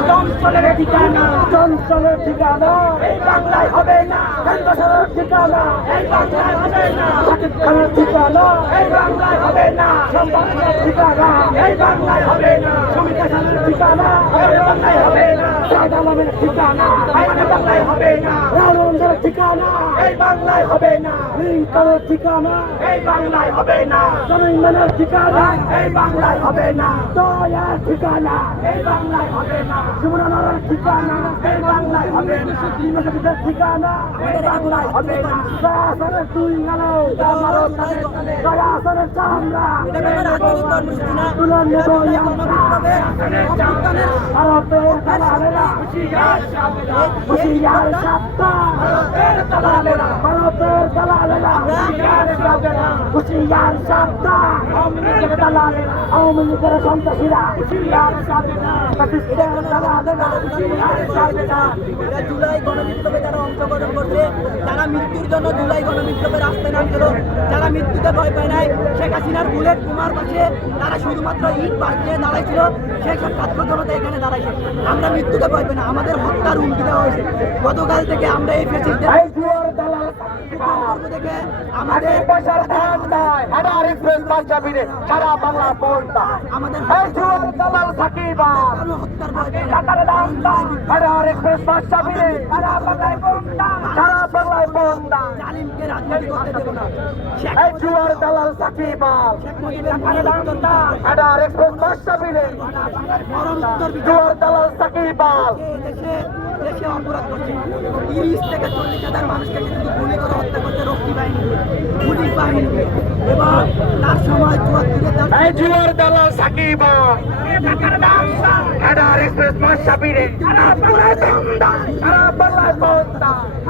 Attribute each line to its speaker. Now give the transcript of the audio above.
Speaker 1: চঞ্চলের ঠিকানা, চঞ্চলের ঠিকানা এই বাংলায় হবে না। কেন্দ্রের ঠিকানা এই বাংলায় হবে না। শাকিব খানের ঠিকানা এই বাংলায় হবে না। সম্পাদকের ঠিকানা এই বাংলায় হবে না। সুমিতা খানের ঠিকানা এই বাংলায় হবে না। শাহাদ আলমের ঠিকানা এই বাংলায় হবে না। রাজেন্দ্রের ঠিকানা এই বাংলায় হবে না। লিঙ্কনের ঠিকানা এই বাংলায় হবে না। জমিনের ঠিকানা এই বাংলায় হবে না। দয়ার ঠিকানা এই বাংলায় হবে না। সুমনার ঠিকানা এই বাংলায় হবে না। বিশ্বজিতের ঠিকানা এই বাংলায় হবে না। দয়াসনের দুই গেল দয়াসনের চামড়া তুলে নেব ভারতের দালালেরা হুঁশিয়ার সাবধান। ভারতের দালালেরা হুঁশিয়ার সাবধান। আওয়ামী লীগের সন্ত্রাসীরা হুঁশিয়ার সাবধান।
Speaker 2: জুলাই গণবিপ্লবে যারা অংশগ্রহণ করছে, যারা মৃত্যুর জন্য জুলাই গণবিপ্লবে রাস্তায় নামছিল, যারা মৃত্যুতে ভয় পায় নাই, শেখ হাসিনার বুলেট বোমার পাশে তারা শুধুমাত্র ইট বাঁচিয়ে দাঁড়াইছিল, সেই সব ছাত্র জনতা এখানে দাঁড়াইছে। আমরা মৃত্যুতে ভয় পাই না, আমাদের হত্যার হুমকি দেওয়া হয়েছে। গতকাল থেকে আমরা এই ফেসিলিটি দেখে আমাদের
Speaker 1: সারা বাংলা বলতা
Speaker 2: আমাদের
Speaker 1: দালাল সাকিব
Speaker 2: হত্যার ভয় পাই
Speaker 1: সারা বাংলায় বন্ধা
Speaker 2: জালিমকে রাজনীতি করতে দেব না।
Speaker 1: এই জুয়ার দালাল সাকিব জুয়ার দালাল সাকিব
Speaker 2: দেশে অপরাধ করছে। 30 থেকে 40,000 মানুষকে কিন্তু গুলি করে হত্যা করছে রক্ষী বাহিনী, পুলিশ বাহিনী, এবং তার সময় 74
Speaker 1: এই জুয়ার দালাল সাকিব এক্সপ্রেস মাস সাবিরে সারা বাংলায় বন্ধা।